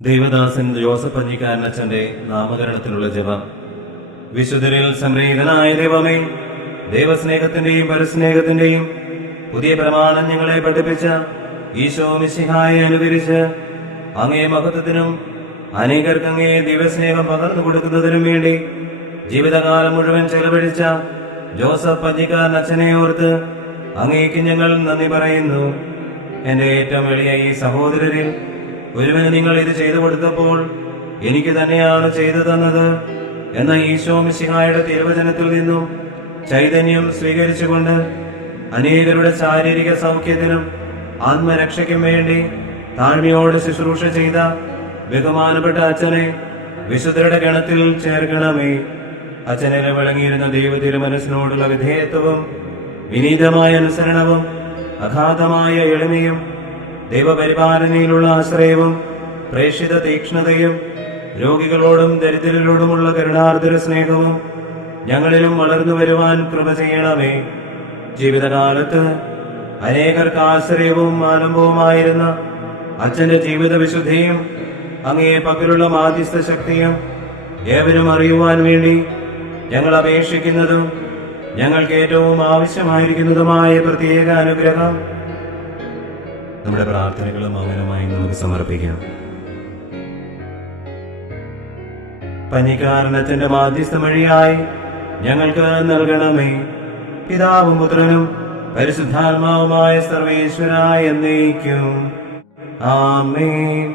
Devadasan Joseph പഞ്ഞിക്കാരനച്ഛന്റെ നാമകരണത്തിലുള്ള ജപം. വിശുദ്ധരിൽ സംപ്രീതനായ ദൈവമേ, ദൈവസ്നേഹത്തിന്റെയും പരസ്നേഹത്തിന്റെയും പുതിയ പ്രമാണം ഞങ്ങളെ പഠിപ്പിച്ച ഈശോ മിശിഹായെ അനുകരിച്ച് അങ്ങേ മഹത്വത്തിനും അനേകർക്ക് അങ്ങേ ദിവസ്നേഹം പകർന്നു കൊടുക്കുന്നതിനും വേണ്ടി ജീവിതകാലം മുഴുവൻ ചെലവഴിച്ച ജോസഫ് പഞ്ഞിക്കാരനച്ഛനെ ഓർത്ത് അങ്ങേക്ക് ഞങ്ങൾ നന്ദി പറയുന്നു. എന്റെ ഏറ്റവും എളിയ ഈ സഹോദരരിൽ ഒരുവന് നിങ്ങൾ ഇത് ചെയ്തു കൊടുത്തപ്പോൾ എനിക്ക് തന്നെയാണ് ചെയ്തു തന്നത് എന്ന ഈശോ മിശിഹായുടെ തിരുവചനത്തിൽ നിന്നും ചൈതന്യം സ്വീകരിച്ചുകൊണ്ട് അനേകരുടെ ശാരീരിക സൗഖ്യത്തിനും ആത്മരക്ഷയ്ക്കും വേണ്ടി താഴ്മയോട് ശുശ്രൂഷ ചെയ്ത ബഹുമാനപ്പെട്ട അച്ഛനെ വിശുദ്ധരുടെ ഗണത്തിൽ ചേർക്കണമേ. അച്ഛനെ വിളങ്ങിയിരുന്ന ദൈവ തിരുമനസ്സിനോടുള്ള വിധേയത്വവും വിനീതമായ അനുസരണവും അഗാധമായ എളിമയും ദൈവപരിപാലനയിലുള്ള ആശ്രയവും പ്രേക്ഷിത തീക്ഷ്ണതയും രോഗികളോടും ദരിദ്രരോടുമുള്ള കരുണാർദ്ര സ്നേഹവും ഞങ്ങളിലും വളർന്നു വരുവാൻ കൃപ ചെയ്യണമേ. ജീവിതകാലത്ത് അനേകർക്ക് ആശ്രയവും ആലംബവുമായിരുന്ന അച്ഛന്റെ ജീവിത വിശുദ്ധിയും അങ്ങേ പകലുള്ള മാധ്യസ്ഥ ശക്തിയും ഏവരും അറിയുവാൻ വേണ്ടി ഞങ്ങൾ അപേക്ഷിക്കുന്നതും ഞങ്ങൾക്ക് ഏറ്റവും ആവശ്യമായിരിക്കുന്നതുമായ പ്രത്യേക അനുഗ്രഹം നമ്മുടെ പ്രാർത്ഥനകളും മൗനമായി നമുക്ക് സമർപ്പിക്കാം. പഞ്ഞിക്കാരനച്ഛന്റെ മാധ്യസ്ഥ വഴിയായി ഞങ്ങൾക്ക് നൽകണമേ. പിതാവും പുത്രനും പരിശുദ്ധാത്മാവുമായ സർവേശ്വരായ എന്നേക്കും ആമേൻ.